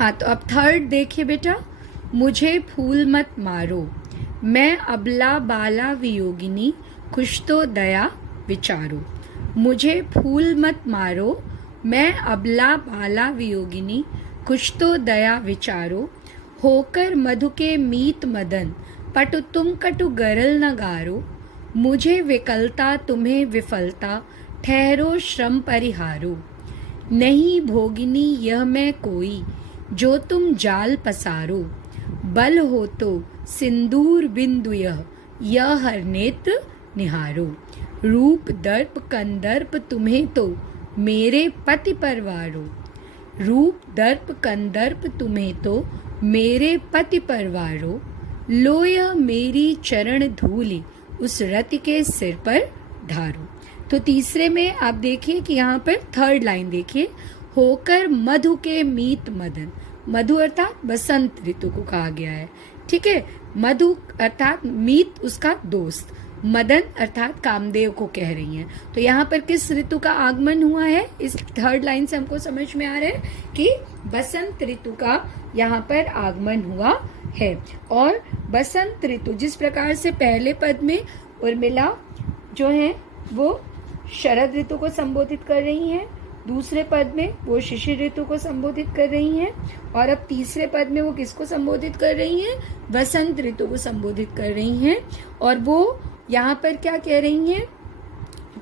हाँ, तो अब थर्ड देखिए बेटा, मुझे फूल मत मारो, मैं अबला बाला वियोगिनी, कुछ तो दया विचारो। मुझे फूल मत मारो, मैं अबला बाला वियोगिनी, कुछ तो दया विचारो। होकर मधु के मीत मदन, पटु तुम कटु गरल न गारो। मुझे विकलता तुम्हें विफलता, ठहरो श्रम परिहारो। नहीं भोगिनी यह मैं कोई, जो तुम जाल पसारो। बल हो तो सिंदूर बिंदु यह हर नेत्र निहारो। रूप दर्प कंदर्प तुम्हें तो मेरे पति परवारो। रूप दर्प कंदर्प तुम्हें तो मेरे पति परवारो। लो यह मेरी चरण धूलि, उस रति के सिर पर ढारो। तो तीसरे में आप देखिए कि यहाँ पर थर्ड लाइन देखिए, होकर मधु के मीत मदन। मधु अर्थात बसंत ऋतु को कहा गया है, ठीक है। मधु अर्थात मीत उसका दोस्त, मदन अर्थात कामदेव को कह रही हैं। तो यहाँ पर किस ऋतु का आगमन हुआ है, इस थर्ड लाइन से हमको समझ में आ रहा है कि बसंत ऋतु का यहाँ पर आगमन हुआ है। और बसंत ऋतु जिस प्रकार से पहले पद में उर्मिला जो है वो शरद ऋतु को संबोधित कर रही हैं, दूसरे पद में वो शिशिर ऋतु को संबोधित कर रही हैं, और अब तीसरे पद में वो किसको संबोधित कर रही हैं, वसंत ऋतु को संबोधित कर रही हैं। और वो यहाँ पर क्या कह रही हैं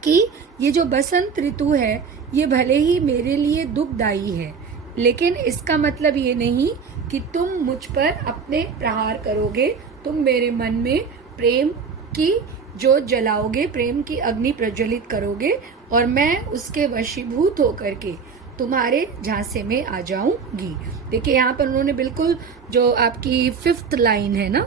कि ये जो बसंत ऋतु है ये भले ही मेरे लिए दुखदायी है, लेकिन इसका मतलब ये नहीं कि तुम मुझ पर अपने प्रहार करोगे, तुम मेरे मन में प्रेम की जोत जलाओगे, प्रेम की अग्नि प्रज्वलित करोगे, और मैं उसके वशीभूत होकर के तुम्हारे झांसे में आ जाऊंगी। देखिए यहाँ पर उन्होंने बिल्कुल जो आपकी फिफ्थ लाइन है ना,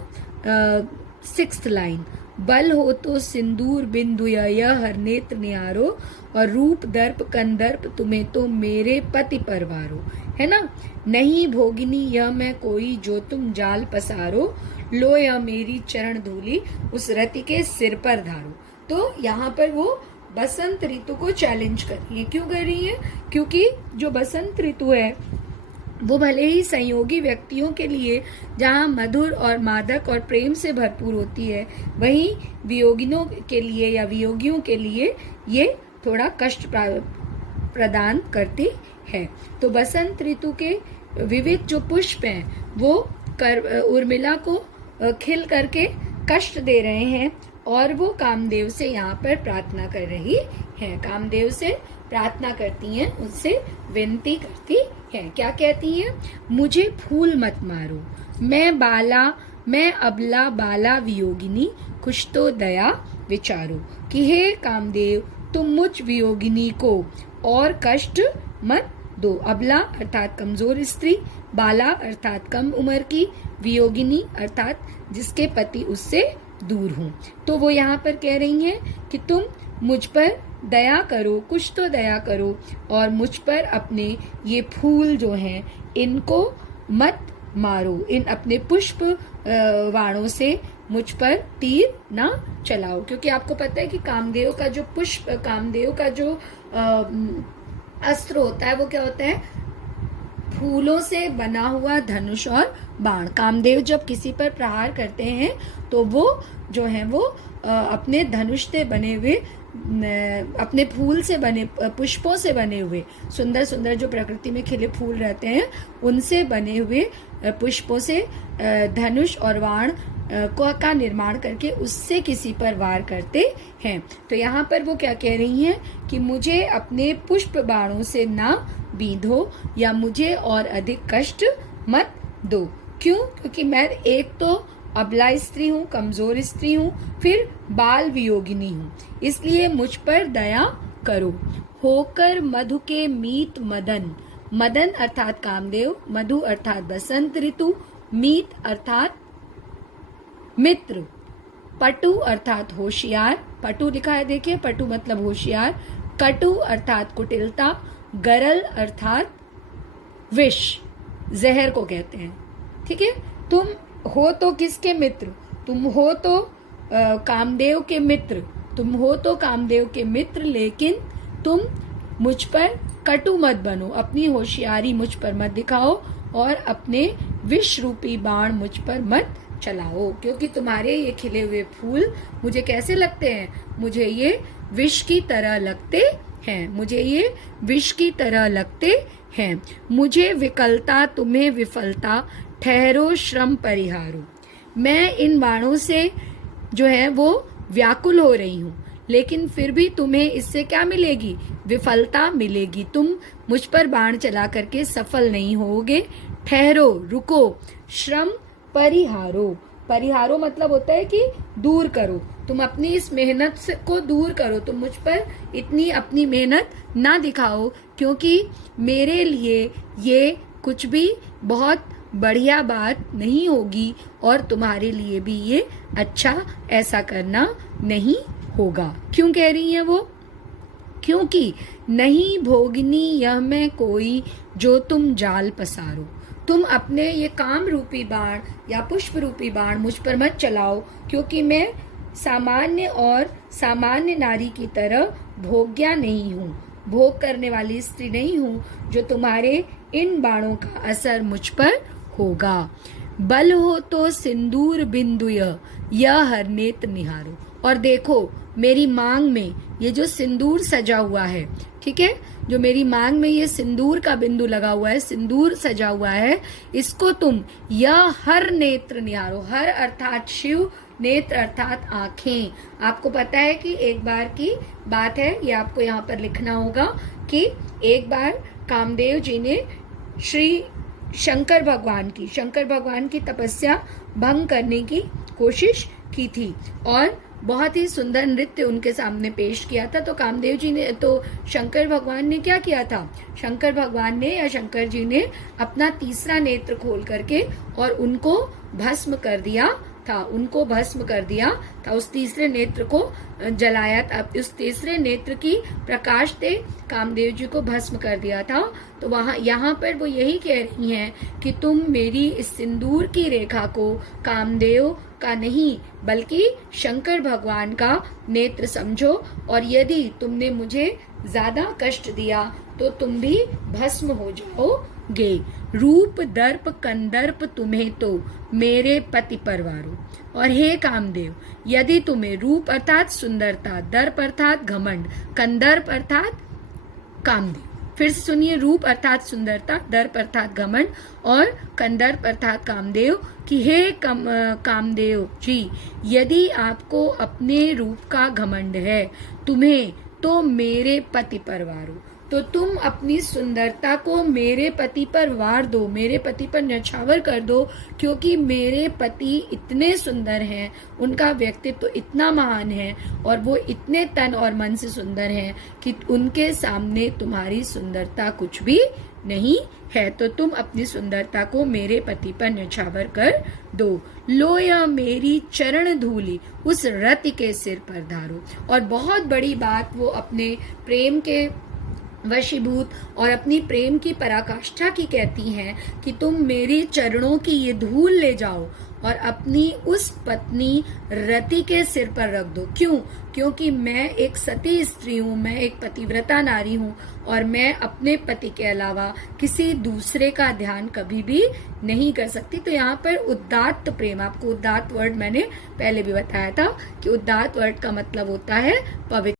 सिक्स्थ लाइन, बल हो तो सिंदूर बिंदु यह हर नेत्र निहारो, और रूप दर्प कंदर्प तुम्हें तो मेरे पति परवारो, है ना। नहीं भोगिनी यह मैं कोई, जो तुम जाल पसारो। लो यह मेरी चरण धूलि, उस रति के सिर पर धारो। तो यहाँ पर वो बसंत ऋतु को चैलेंज कर रही है। क्यों कर रही है? क्योंकि जो बसंत ऋतु है वो भले ही संयोगी व्यक्तियों के लिए जहाँ मधुर और मादक और प्रेम से भरपूर होती है, वहीं वियोगिनों के लिए या वियोगियों के लिए ये थोड़ा कष्ट प्रदान करती है। तो बसंत ऋतु के विविध जो पुष्प हैं वो उर्मिला को खिल करके कष्ट दे रहे हैं, और वो कामदेव से यहाँ पर प्रार्थना कर रही है, कामदेव से प्रार्थना करती हैं, उससे विनती करती हैं। क्या कहती हैं? मुझे फूल मत मारो, मैं अबला बाला वियोगिनी, कुछ तो दया विचारो। कि हे कामदेव तुम मुझ वियोगिनी को और कष्ट मत दो। अबला अर्थात कमजोर स्त्री, बाला अर्थात कम उम्र की, वियोगिनी अर्थात जिसके पति उससे दूर हों। तो वो यहाँ पर कह रही हैं कि तुम मुझ पर दया करो, कुछ तो दया करो, और मुझ पर अपने ये फूल जो हैं इनको मत मारो, इन अपने पुष्प वाणों से मुझ पर तीर ना चलाओ। क्योंकि आपको पता है कि कामदेव का जो पुष्प, कामदेव का जो अस्त्र होता है वो क्या होता है? फूलों से बना हुआ धनुष और बाण। कामदेव जब किसी पर प्रहार करते हैं तो वो जो है वो अपने धनुष से बने हुए, अपने फूल से बने, पुष्पों से बने हुए, सुंदर सुंदर जो प्रकृति में खिले फूल रहते हैं उनसे बने हुए पुष्पों से धनुष और बाण का निर्माण करके उससे किसी पर वार करते हैं। तो यहाँ पर वो क्या कह रही हैं कि मुझे अपने पुष्प बाणों से ना बीधो या मुझे और अधिक कष्ट मत दो। क्यों? क्योंकि मैं एक तो अबला स्त्री हूँ, कमजोर स्त्री हूँ, फिर बाल वियोगिनी हूँ, इसलिए मुझ पर दया करो। होकर मधु के मीत मदन, मदन अर्थात कामदेव, मधु अर्थात बसंत ऋतु, मीत अर्थात मित्र, पटु अर्थात होशियार, पटु लिखा है देखिए, पटु मतलब होशियार, कटु अर्थात कुटिलता, गरल अर्थात विष, जहर को कहते हैं, ठीक है। तुम हो तो किसके मित्र? तुम हो तो कामदेव के मित्र, तुम हो तो कामदेव के मित्र, लेकिन तुम मुझ पर कटु मत बनो, अपनी होशियारी मुझ पर मत दिखाओ, और अपने विष रूपी बाण मुझ पर मत चलाओ, क्योंकि तुम्हारे ये खिले हुए फूल मुझे कैसे लगते हैं, मुझे ये विष की तरह लगते हैं, मुझे ये विष की तरह लगते हैं। मुझे विकलता तुम्हें विफलता, ठहरो श्रम परिहारो। मैं इन बाणों से जो है वो व्याकुल हो रही हूँ, लेकिन फिर भी तुम्हें इससे क्या मिलेगी, विफलता मिलेगी। तुम मुझ पर बाण चला करके सफल नहीं होगे। ठहरो, रुको, श्रम परिहारो। परिहारो मतलब होता है कि दूर करो, तुम अपनी इस मेहनत को दूर करो, तुम मुझ पर इतनी अपनी मेहनत ना दिखाओ, क्योंकि मेरे लिए ये कुछ भी बहुत बढ़िया बात नहीं होगी और तुम्हारे लिए भी ये अच्छा ऐसा करना नहीं होगा। क्यों कह रही हैं वो, क्योंकि नहीं भोगनी यह मैं कोई, जो तुम जाल पसारो। तुम अपने ये काम रूपी बाण या पुष्प रूपी बाण मुझ पर मत चलाओ, क्योंकि मैं सामान्य और सामान्य नारी की तरह भोग्या नहीं हूँ, भोग करने वाली स्त्री नहीं हूँ, जो तुम्हारे इन बाणों का असर मुझ पर होगा। बल हो तो सिंदूर बिंदु यह हर नेत्र निहारो। और देखो मेरी मांग में ये जो सिंदूर सजा हुआ है, ठीक है, जो मेरी मांग में ये सिंदूर का बिंदु लगा हुआ है, सिंदूर सजा हुआ है, इसको तुम यह हर नेत्र निहारो। हर अर्थात शिव, नेत्र अर्थात आंखें। आपको पता है कि एक बार की बात है, ये आपको यहाँ पर लिखना होगा कि एक बार कामदेव जी ने श्री शंकर भगवान की तपस्या भंग करने की कोशिश की थी और बहुत ही सुंदर नृत्य उनके सामने पेश किया था। तो कामदेव जी ने, तो शंकर भगवान ने क्या किया था, शंकर भगवान ने या शंकर जी ने अपना तीसरा नेत्र खोल करके और उनको भस्म कर दिया था, उनको भस्म कर दिया था, उस तीसरे नेत्र को जलाया था, उस तीसरे नेत्र की प्रकाश से कामदेव जी को भस्म कर दिया था। तो वहां यहाँ पर वो यही कह रही हैं कि तुम मेरी इस सिंदूर की रेखा को कामदेव का नहीं बल्कि शंकर भगवान का नेत्र समझो, और यदि तुमने मुझे ज्यादा कष्ट दिया तो तुम भी भस्म हो जाओगे। रूप दर्प कंदर्प तुम्हें तो मेरे पति परवारो। और हे कामदेव, यदि तुम्हें रूप अर्थात सुंदरता, दर्प अर्थात घमंड, कंदर्प अर्थात कामदेव, फिर से सुनिए, रूप अर्थात सुंदरता, दर्प अर्थात घमंड और कंदर्प अर्थात कामदेव, कि हे कामदेव जी, यदि आपको अपने रूप का घमंड है तुम्हें, तो मेरे पति पर वारो। तो तुम अपनी सुंदरता को मेरे पति पर वार दो, मेरे पति पर न्यौछावर कर दो, क्योंकि मेरे पति इतने सुंदर हैं, उनका व्यक्तित्व इतना महान है और वो इतने तन और मन से सुंदर हैं कि उनके सामने तुम्हारी सुंदरता कुछ भी नहीं है। तो तुम अपनी सुंदरता को मेरे पति पर न्यौछावर कर दो। लो यह मेरी चरण धूली उस रति के सिर पर धारो। और बहुत बड़ी बात वो अपने प्रेम के वशीभूत और अपनी प्रेम की पराकाष्ठा की कहती हैं कि तुम मेरे चरणों की ये धूल ले जाओ और अपनी उस पत्नी रति के सिर पर रख दो। क्यों? क्योंकि मैं एक सती स्त्री हूँ, मैं एक पतिव्रता नारी हूँ और मैं अपने पति के अलावा किसी दूसरे का ध्यान कभी भी नहीं कर सकती। तो यहाँ पर उदात्त प्रेम, आपको उदात्त वर्ड मैंने पहले भी बताया था कि उदात्त वर्ड का मतलब होता है पवित्र।